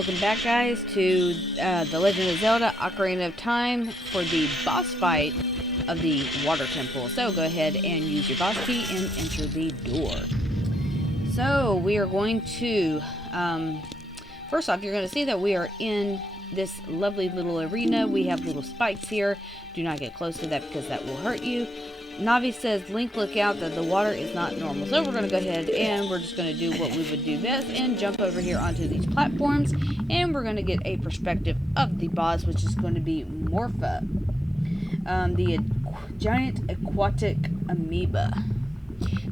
welcome back guys to The Legend of Zelda Ocarina of Time for the boss fight of the water temple. So go ahead and use your boss key and enter the door. So we are going to, first off, you're going to see that we are in this lovely little arena. We have little spikes here. Do not get close to that because that will hurt you. Navi says, Link, look out that the water is not normal. So we're going to go ahead and we're just going to do what we would do best and jump over here onto these platforms. And we're going to get a perspective of the boss, which is going to be Morpha, the giant aquatic amoeba.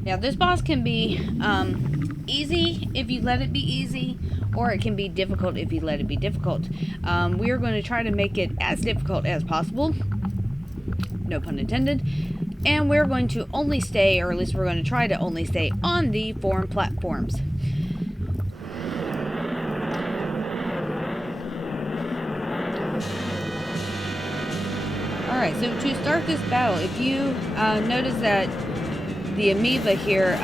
Now this boss can be easy if you let it be easy, or it can be difficult if you let it be difficult. We are going to try to make it as difficult as possible. No pun intended. And we're going to only stay, or at least we're going to try to only stay on the 4 platforms. Alright, so to start this battle, if you notice that the amoeba here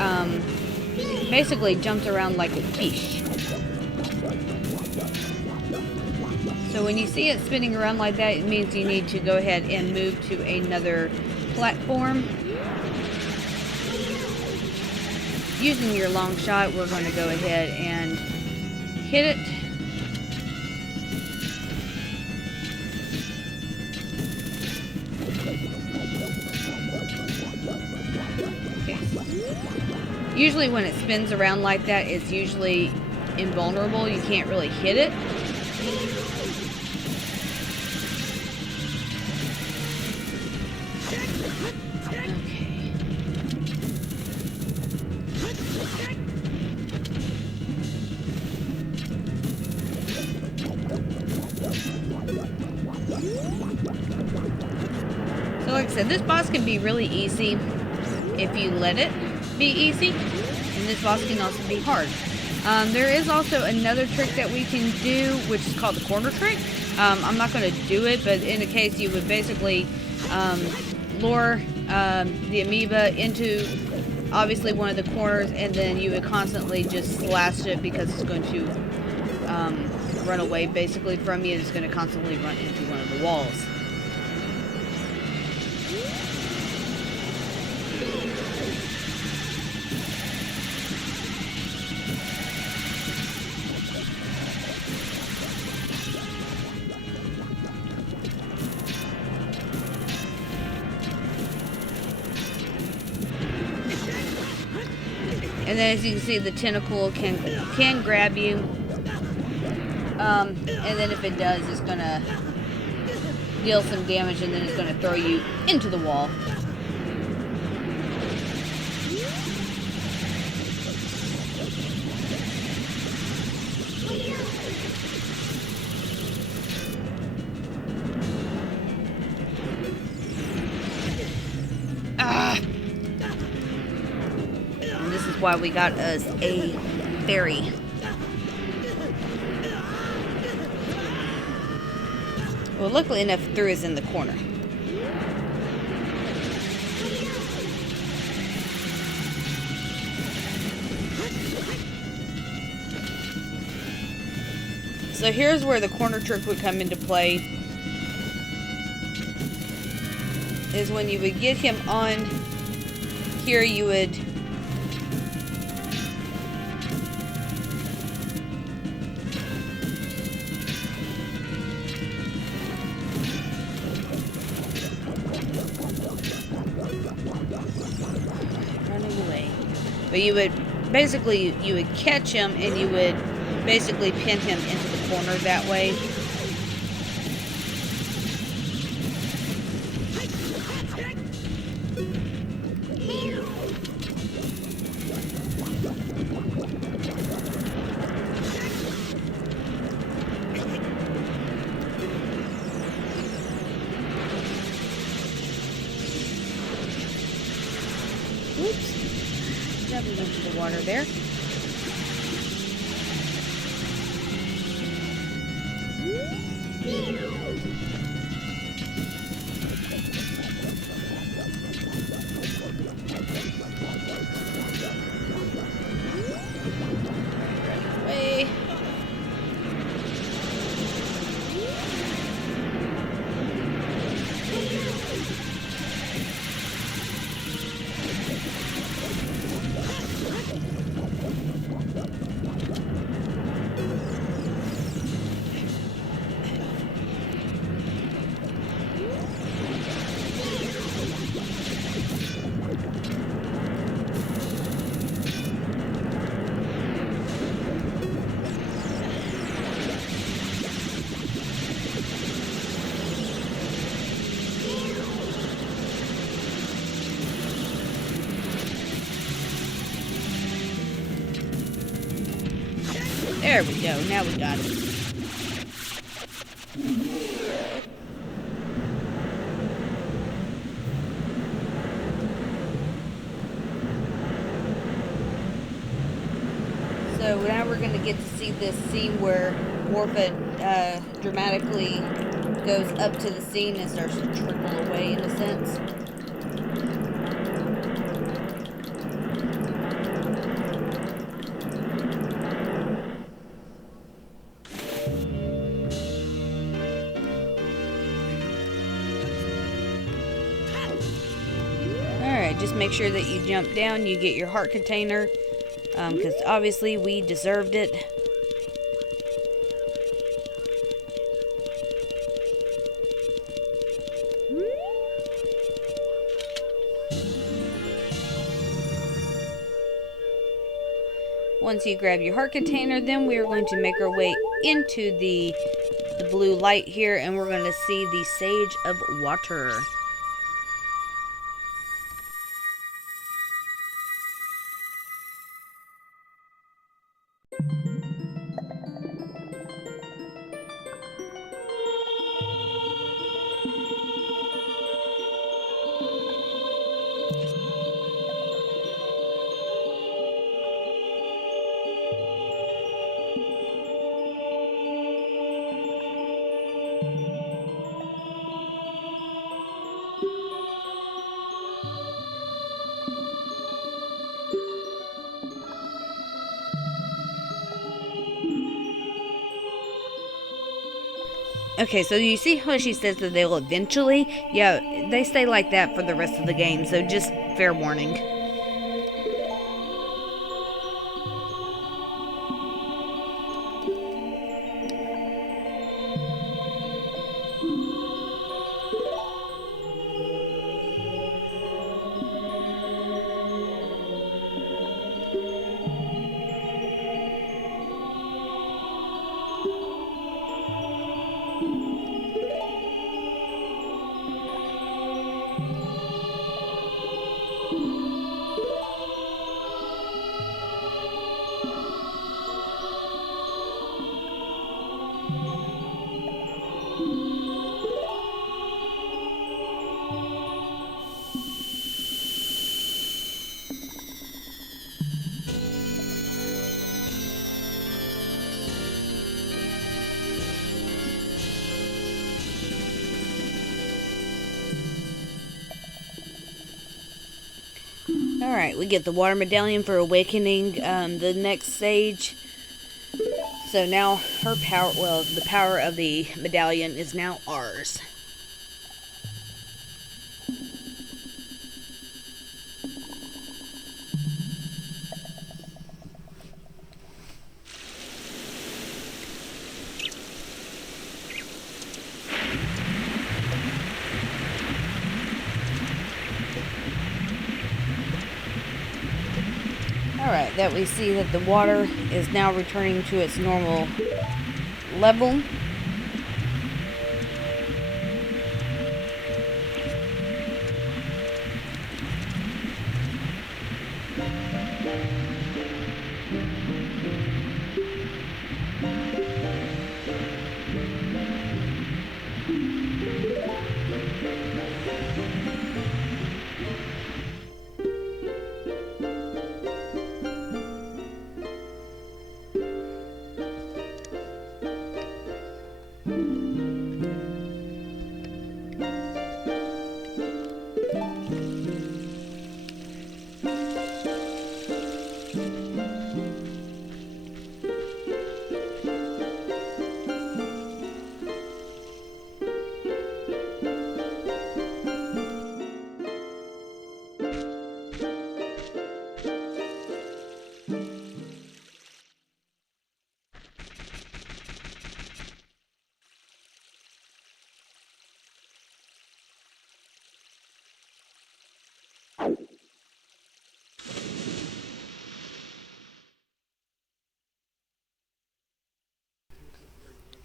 basically jumps around like a fish. So when you see it spinning around like that, it means you need to go ahead and move to another platform. Using your long shot, we're going to go ahead and hit it. Okay. Usually when it spins around like that, it's usually invulnerable. You can't really hit it. So like I said, this boss can be really easy if you let it be easy, and this boss can also be hard. There is also another trick that we can do, which is called the corner trick. I'm not going to do it, but in a case you would basically lure the amoeba into obviously one of the corners, and then you would constantly just slash it because it's going to run away basically from you. It's going to constantly run into one of the walls. And then as you can see, the tentacle can grab you. And then if it does, it's going to deal some damage, and then it's going to throw you into the wall. Why we got us a fairy. Well, luckily enough, through is in the corner. So here's where the corner trick would come into play. Is when you would get him on here, you would But you would basically, you would catch him and you would basically pin him into the corner that way. Oops. Jumping into the water there. Away. There we go. Now we got it. So now we're going to get to see this scene where Morpha dramatically goes up to the scene and starts to trickle away in a sense. Alright, just make sure that you jump down, you get your heart container, because obviously we deserved it. Once you grab your heart container, then we are going to make our way into the blue light here, and we're going to see the Sage of Water. Okay, so you see how she says that they'll eventually? Yeah, they stay like that for the rest of the game, so just fair warning. Alright, we get the water medallion for awakening the next sage. So now her power, well, the power of the medallion is now ours. Alright, that we see that the water is now returning to its normal level.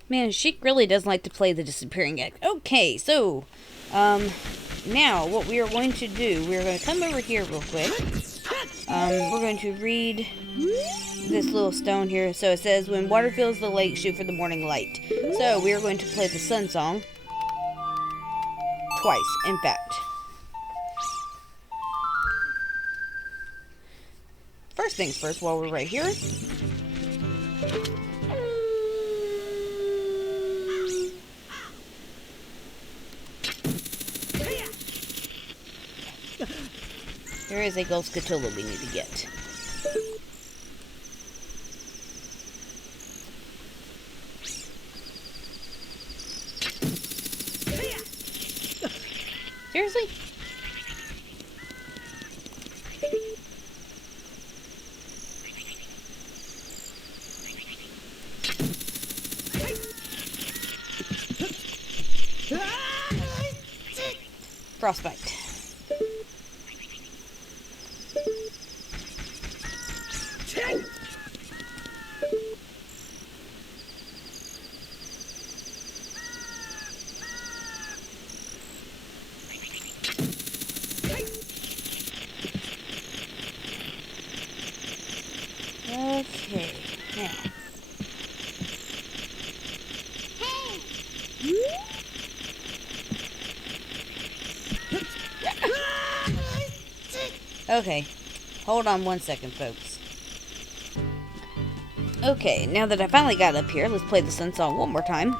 Man, she really does like to play the disappearing act. Okay, so, now what we are going to do, we're going to come over here real quick. We're going to read this little stone here. So it says, when water fills the lake, shoot for the morning light. So we are going to play the sun song twice, in fact. First things first, while we're right here. There is a gold scatola we need to get. Seriously? Frostbite. Okay, now. Okay, hold on one second, folks. Okay, now that I finally got up here, let's play the sun song one more time.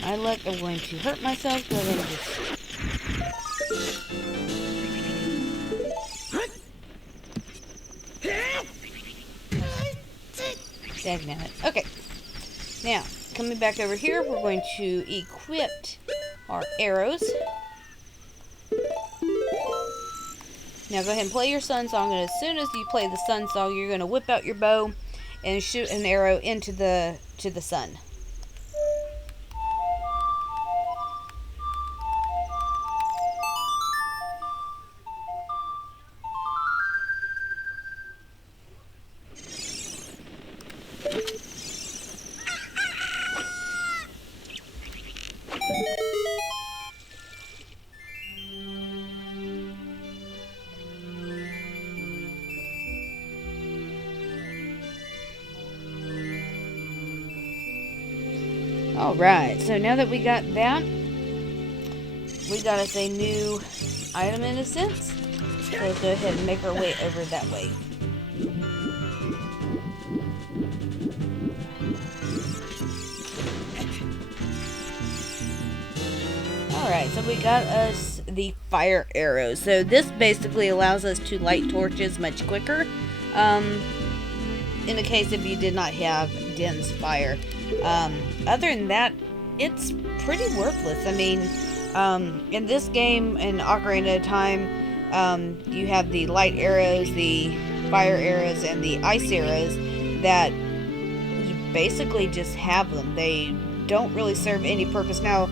My luck, I'm going to hurt myself, but I'm just... Dagnabbit. Okay. Now, coming back over here, we're going to equip our arrows. Now go ahead and play your sun song, and as soon as you play the sun song, you're going to whip out your bow and shoot an arrow into the sun. Alright, so now that we got that, we got us a new item in a sense. So let's go ahead and make our way over that way. Alright, so we got us the fire arrows. So this basically allows us to light torches much quicker. In the case if you did not have dense fire. Other than that, it's pretty worthless. I mean, in this game, in Ocarina of Time, you have the light arrows, the fire arrows, and the ice arrows that you basically just have them. They don't really serve any purpose. Now,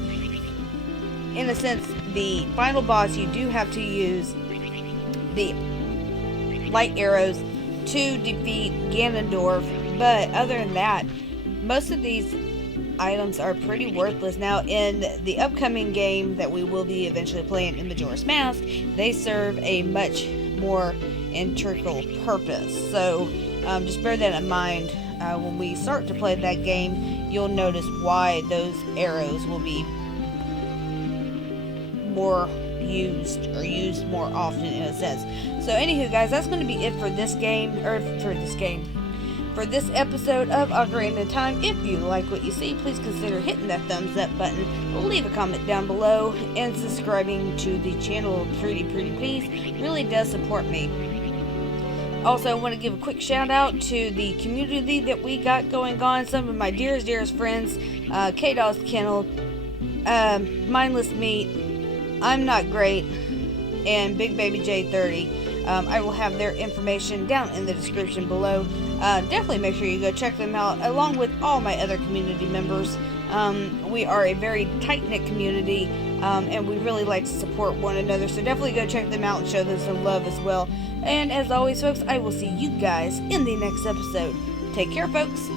in a sense, the final boss, you do have to use the light arrows to defeat Ganondorf, but other than that, most of these items are pretty worthless. Now, in the upcoming game that we will be eventually playing in Majora's Mask, they serve a much more integral purpose. So, just bear that in mind. When we start to play that game, you'll notice why those arrows will be more used, or used more often in a sense. So, anywho, guys, that's going to be it for this game, for this episode of Ocarina of Time. If you like what you see, please consider hitting that thumbs up button, leave a comment down below, and subscribing to the channel pretty please. Really does support me. Also, I want to give a quick shout out to the community that we got going on. Some of my dearest friends, K-Dog's Kennel, Mindless Meat, I'm Not Great, and Big Baby J30. I will have their information down in the description below. Definitely make sure you go check them out, along with all my other community members. We are a very tight-knit community, and we really like to support one another, so definitely go check them out and show them some love as well. And as always, folks, I will see you guys in the next episode. Take care, folks.